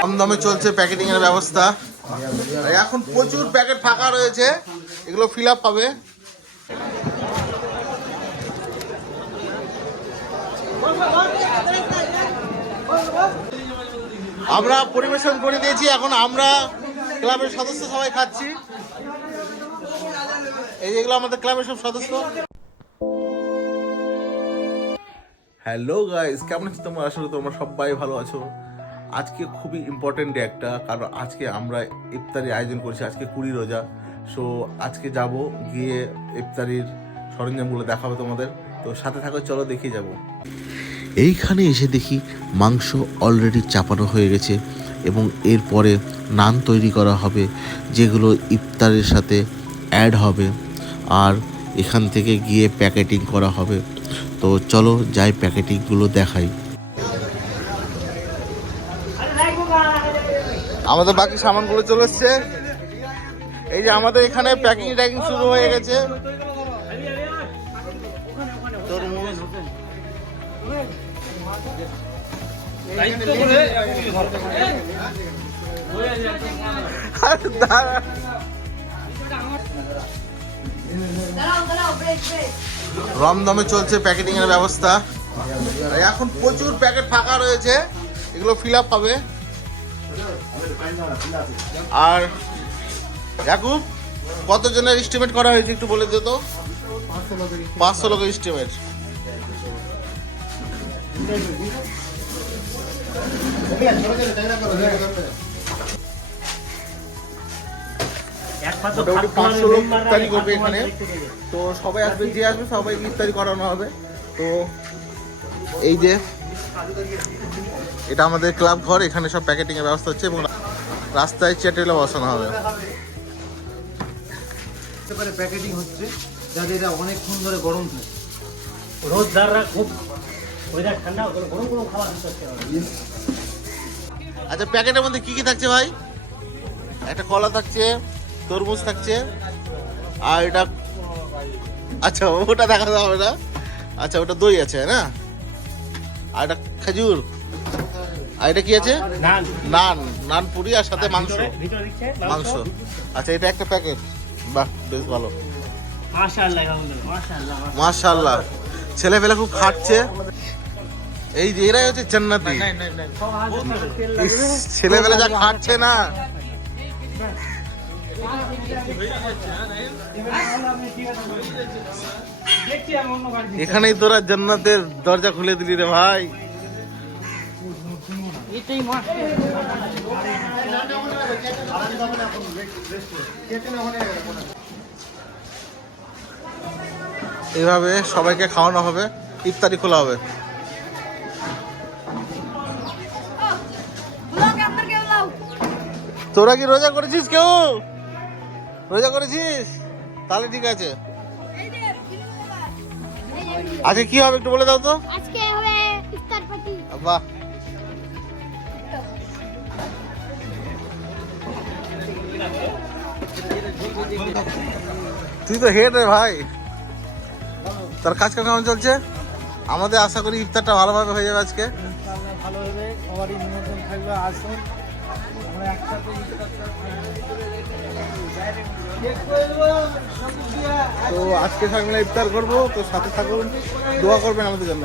দমদমে চলছে প্যাকেটিং এর ব্যবস্থা এখন প্রচুর প্যাকেট ফাঁকা রয়েছে। এগুলো ফিল আপ পাবে আমরা পরিবেশন করে দিয়েছি। এখন আমরা ক্লাবের সদস্য সবাই খাচ্ছি। এই যেগুলো আমাদের ক্লাবের সব সদস্য। হ্যালো গাইস কেমন আছো তোমরা? আসলে তোমরা সবাই ভালো আছো। আজকে খুবই ইম্পর্টেন্ট ডে একটা, কারণ আজকে আমরা ইফতারি আয়োজন করছি, আজকে কুড়ি রোজা। সো আজকে যাব গিয়ে ইফতারির সরঞ্জামগুলো দেখাবো তোমাদের। তো সাথে থাকো, চলো দেখিয়ে যাব। এইখানে এসে দেখি মাংস অলরেডি চাপানো হয়ে গেছে এবং এরপরে নান তৈরি করা হবে, যেগুলো ইফতারের সাথে অ্যাড হবে আর এখান থেকে গিয়ে প্যাকেটিং করা হবে। তো চলো যাই প্যাকেটিংগুলো দেখাই। আমাদের বাকি সামানগুলো চলে এসছে। এই যে আমাদের এখানে প্যাকিং ট্যাকিং শুরু হয়ে গেছে। রমদমে চলছে প্যাকেটিং এর ব্যবস্থা এখন প্রচুর প্যাকেট ফাঁকা রয়েছে। এগুলো ফিল আপ পাবে আর ইয়াকুব, কতজনের এস্টিমেট করা হয়েছে একটু বলে দিত পাঁচশো লোকের এস্টিমেট লোক ইফতারি করবে এখানে। তো সবাই আসবে, যে আসবে সবাই ইফতারি করানো হবে। তো এই যে এটা আমাদের ক্লাব ঘর এখানে সব প্যাকেটিং এর ব্যবস্থা হচ্ছে এবং রাস্তায় চেটেলে বসানো হবে। প্যাকেটিং হচ্ছে যাতে এটা অনেকক্ষণ ধরে গরম থাকে। রোজদাররা খুব ওয়েদার ঠান্ডা গরম গরম খাবার করতে হবে আচ্ছা প্যাকেটের মধ্যে কি কি থাকছে ভাই? একটা কলা থাকছে তরমুজ থাকছে আর এটা আচ্ছা ওটা দেখা যাবে না। আচ্ছা ওটা দই আছে না? আর এটা খেজুর। আর এটা কি আছে? নান। নান। পুরি আর সাথে মাংস। মাংস। আচ্ছা এটা একটা প্যাকেট। বাহ বেশ ভালো। মাশাআল্লাহ আলহামদুলিল্লাহ। মাশাআল্লাহ মাশাআল্লাহ। ছেলে পেলে খুব খাটছে। এই যে এরাই হচ্ছে জান্নাতি। ছেলেবেলা যা খাটছে না। এখানেই তোরা জান্নাতের দরজা খুলে দিলি রে ভাই। এইভাবে সবাইকে খাওয়ানো হবে ইফতারি খোলা হবে। তোরা কি রোজা করেছিস কেউ? রোজা করেছিস? তাহলে ঠিক আছে। আজকে কি হবে একটু বলে দাও তো। আজকে হবে ইফতার পার্টি। বাহ তুই তো হেড রে ভাই। তার কাজ কেমন চলছে? আমাদের আশা করি ইফতারটা ভালোভাবে হয়ে যাবে আজকে। তো আজকে সকালে ইফতার করব, তো সাথে থাকুন, দোয়া করবেন আমাদের জন্য।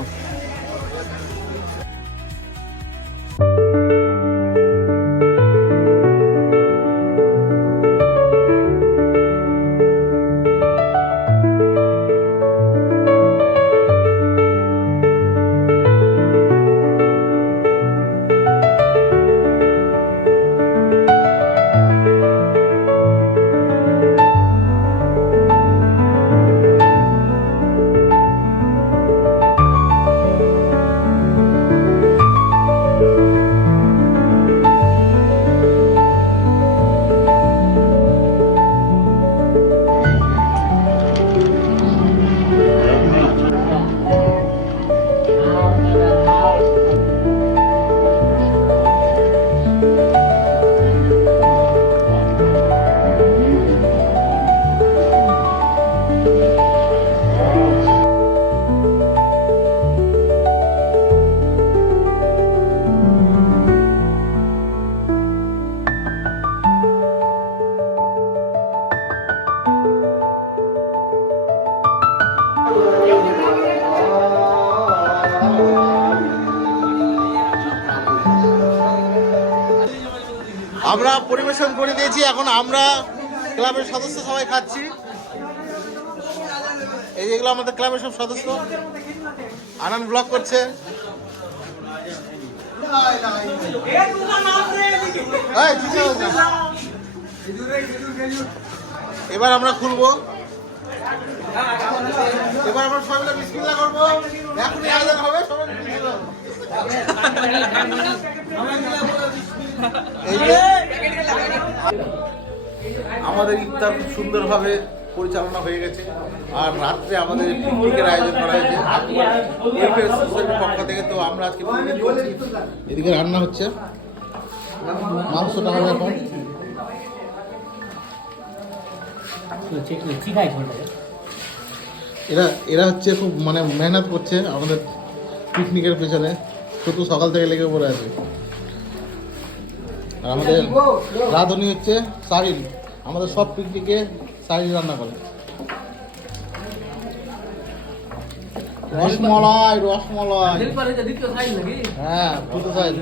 আমরা পরিবেশন করে দিয়েছি, এখন আমরা ক্লাবের সদস্য সবাই খাচ্ছি। এই যেগুলো আমাদের ক্লাবের সব সদস্য। আনন্দ ব্লগ করছে। এবার আমরা খুলবো। এবার আমরা সবাই মিলে বিসমিল্লাহ করব। এখনই আয়োজন হবে, সবাই। এই আমাদের ইফতার খুব সুন্দরভাবে পরিচালনা হয়ে গেছে। আর রাত্রে আমাদের পিকনিকের আয়োজন করা হয়েছে। পক্ষ থেকে তো আমরা আজকে পিকনিক করছি। এদিকে রান্না হচ্ছে। মাংসটা হবে এখন। এরা এরা হচ্ছে খুব মানে মেহনত করছে আমাদের পিকনিকের পেছনে। শুধু সকাল থেকে লেগে পড়ে আছে। আর আমাদের রাঁধুনি হচ্ছে সাহিল আমাদের সব পিকনিকে সাহিল রান্না করে। রসমলাই রসমলাই। হ্যাঁ দুটো সাইজ।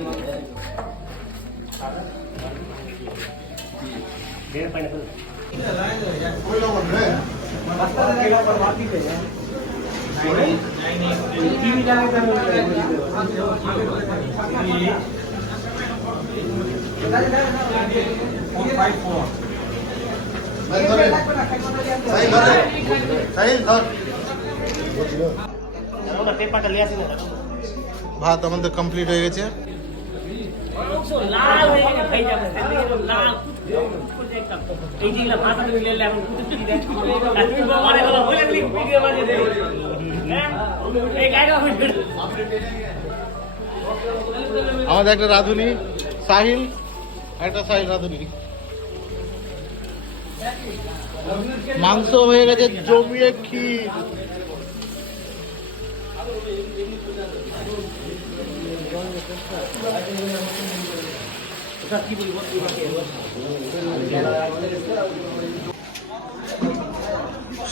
ভাত আমাদের কমপ্লিট হয়ে গেছে। আমাদের একটা রাঁধুনি সাহিল। একটা মাংস হয়ে গেছে, জমিয়ে ক্ষীর।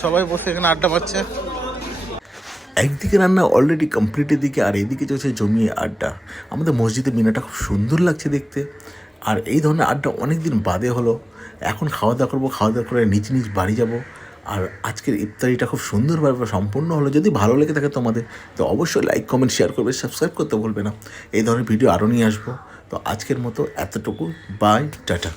সবাই বসে এখানে আড্ডা পাচ্ছে একদিকে রান্না অলরেডি কমপ্লিটের দিকে আর এদিকে চলছে জমিয়ে আড্ডা। আমাদের মসজিদে মিনাটা খুব সুন্দর লাগছে দেখতে। আর এই ধরনের আড্ডা অনেক দিন বাদে হলো। এখন খাওয়া দাওয়া করব খাওয়া দাওয়া করে নিজ নিজ বাড়ি যাব। আর আজকের ইফতারিটা খুব সুন্দরভাবে সম্পূর্ণ হলো। যদি ভালো লেগে থাকে তোমাদের, তো অবশ্যই লাইক কমেন্ট শেয়ার করবে সাবস্ক্রাইব করতে বলবে না। এই ধরনের ভিডিও আরও নিয়ে আসব। তো আজকের মতো এতটুকু। Bye tata.